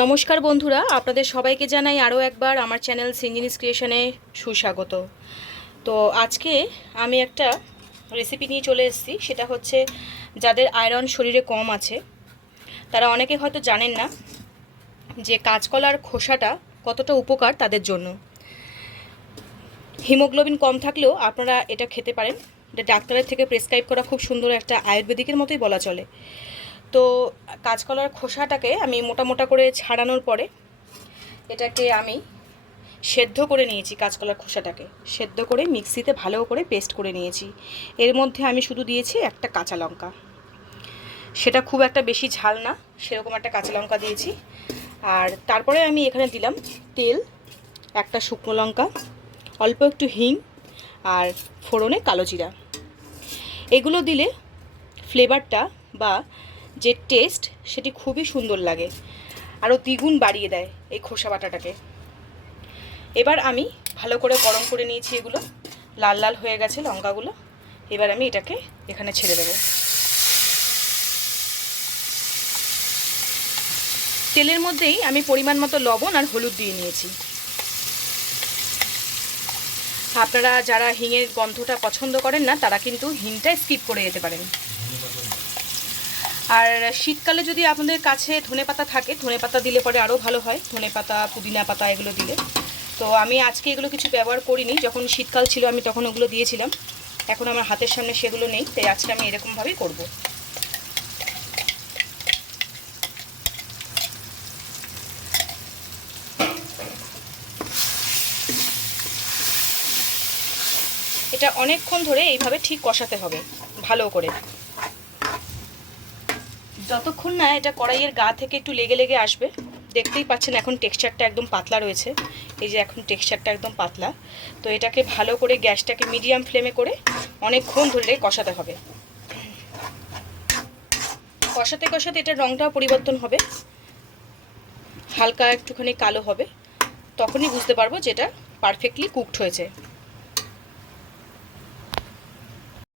নমস্কার বন্ধুরা, আপনাদের সবাইকে জানাই আরও একবার আমার চ্যানেল সিঞ্জিনিস ক্রিয়েশনে সুস্বাগত। তো আজকে আমি একটা রেসিপি নিয়ে চলে এসেছি। সেটা হচ্ছে যাদের আয়রন শরীরে কম আছে তারা অনেকে হয়তো জানেন না যে কাঁচকলার খোসাটা কতটা উপকার তাদের জন্য। হিমোগ্লোবিন কম থাকলেও আপনারা এটা খেতে পারেন। এটা ডাক্তারের থেকে প্রেসক্রাইব করা খুব সুন্দর একটা আয়ুর্বেদিকের মতোই বলা চলে। তো কাঁচকলার খোসাটাকে আমি মোটা মোটা করে ছাড়ানোর পরে এটাকে আমি সেদ্ধ করে নিয়েছি। কাঁচকলার খোসাটাকে সেদ্ধ করে মিক্সিতে ভালো করে পেস্ট করে নিয়েছি। এর মধ্যে আমি শুধু দিয়েছি একটা কাঁচা লঙ্কা, সেটা খুব একটা বেশি ঝাল না, সেরকম একটা কাঁচা লঙ্কা দিয়েছি। আর তারপরে আমি এখানে দিলাম তেল, একটা শুকনো লঙ্কা, অল্প একটু হিং আর ফোড়নে কালো জিরা। এগুলো দিলে ফ্লেভারটা বা যে টেস্ট সেটি খুবই সুন্দর লাগে, আরও দ্বিগুণ বাড়িয়ে দেয় এই খোসা বাটাটাকে। এবার আমি ভালো করে গরম করে নিয়েছি, এগুলো লাল লাল হয়ে গেছে লঙ্কাগুলো। এবার আমি এটাকে এখানে ছেড়ে দেব। তেলের মধ্যেই আমি পরিমাণ মতো লবণ আর হলুদ দিয়ে নিয়েছি। আপনারা যারা হিঙের গন্ধটা পছন্দ করেন না তারা কিন্তু হিংটা স্কিপ করে যেতে পারেন। আর শীতকালে যদি আপনাদের কাছে ধনেপাতা থাকে, ধনেপাতা দিলে পরে আরও ভালো হয়। ধনেপাতা, পুদিনা পাতা এগুলো দিলে। তো আমি আজকে এগুলো কিছু ব্যবহার করিনি, যখন শীতকাল ছিল আমি তখন ওগুলো দিয়েছিলাম। এখন আমার হাতের সামনে সেগুলো নেই, তাই আজকে আমি এরকমভাবেই করব। এটা অনেকক্ষণ ধরে এইভাবে ঠিক কষাতে হবে ভালো করে, যতক্ষণ না এটা কড়াইয়ের গা থেকে একটু লেগে লেগে আসবে। দেখতেই পাচ্ছেন এখন টেক্সচারটা একদম পাতলা রয়েছে। এই যে এখন টেক্সচারটা একদম পাতলা। তো এটাকে ভালো করে গ্যাসটাকে মিডিয়াম ফ্লেমে করে অনেকক্ষণ ধরে কষাতে হবে। কষাতে কষাতে এটার রঙটাও পরিবর্তন হবে, হালকা একটুখানি কালো হবে। তখনই বুঝতে পারবো যে এটা পারফেক্টলি কুকড হয়েছে।